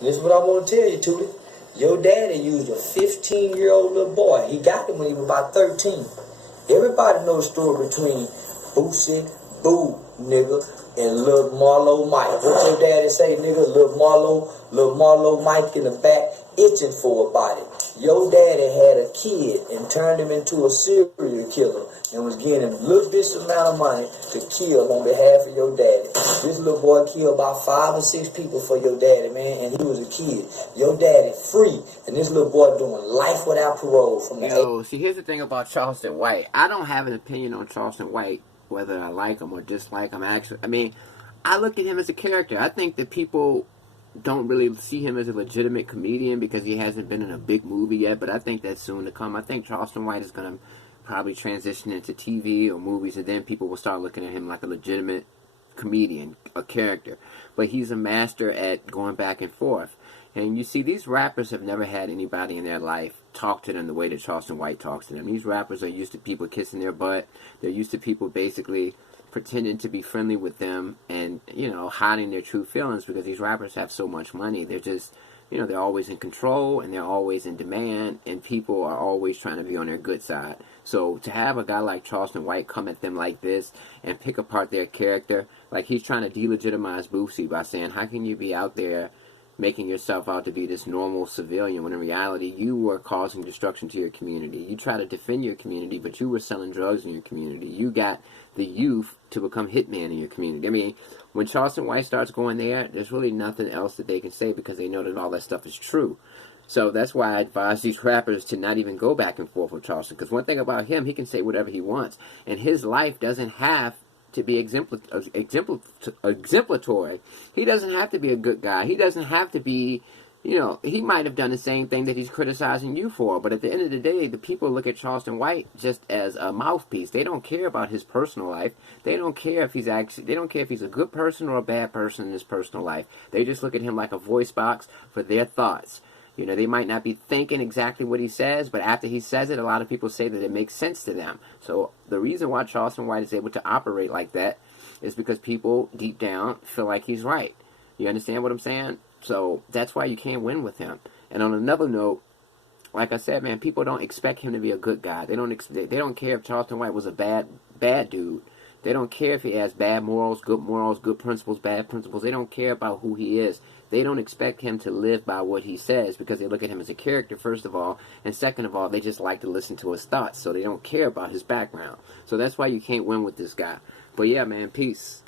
This is what I want to tell you, Tootie. Your daddy used a 15-year-old little boy. He got him when he was about 13. Everybody knows the story between Boosie, Boo, nigga, and Lil Marlo Mike. What your daddy say, nigga? Lil Marlo Mike in the back itching for a body. Your daddy had a kid and turned him into a serial killer and was getting a little bit amount of money to kill on behalf of your daddy. This little boy killed about 5 or 6 people for your daddy, man, and he was a kid. Your daddy free, and this little boy doing life without parole from the... Yo, see, here's the thing about Charleston White. I don't have an opinion on Charleston White, whether I like him or dislike him. Actually, I mean, I look at him as a character. I think that people don't really see him as a legitimate comedian because he hasn't been in a big movie yet, but I think that's soon to come. I think Charleston White is going to probably transition into TV or movies, and then people will start looking at him like a legitimate comedian, a character. But he's a master at going back and forth. And you see, these rappers have never had anybody in their life talk to them the way that Charleston White talks to them. These rappers are used to people kissing their butt. They're used to people basically pretending to be friendly with them and, you know, hiding their true feelings because these rappers have so much money. They're just, you know, they're always in control and they're always in demand and people are always trying to be on their good side. So to have a guy like Charleston White come at them like this and pick apart their character, like he's trying to delegitimize Boosie by saying, how can you be out there making yourself out to be this normal civilian when in reality you were causing destruction to your community. You try to defend your community, but you were selling drugs in your community. You got the youth to become hitman in your community. I mean, when Charleston White starts going there, there's really nothing else that they can say because they know that all that stuff is true. So that's why I advise these rappers to not even go back and forth with Charleston. Because one thing about him, he can say whatever he wants. And his life doesn't have to be exemplatory. He doesn't have to be a good guy. He doesn't have to be, you know, he might have done the same thing that he's criticizing you for. But at the end of the day, the people look at Charleston White just as a mouthpiece. They don't care about his personal life. They don't care if he's they don't care if he's a good person or a bad person in his personal life. They just look at him like a voice box for their thoughts. You know, they might not be thinking exactly what he says, but after he says it, a lot of people say that it makes sense to them. So the reason why Charleston White is able to operate like that is because people deep down feel like he's right. You understand what I'm saying? So that's why you can't win with him. And on another note, like I said, man, people don't expect him to be a good guy. They don't care if Charleston White was a bad dude. They don't care if he has bad morals, good principles, bad principles. They don't care about who he is. They don't expect him to live by what he says because they look at him as a character, first of all, and second of all, they just like to listen to his thoughts, so they don't care about his background. So that's why you can't win with this guy. But yeah, man, peace.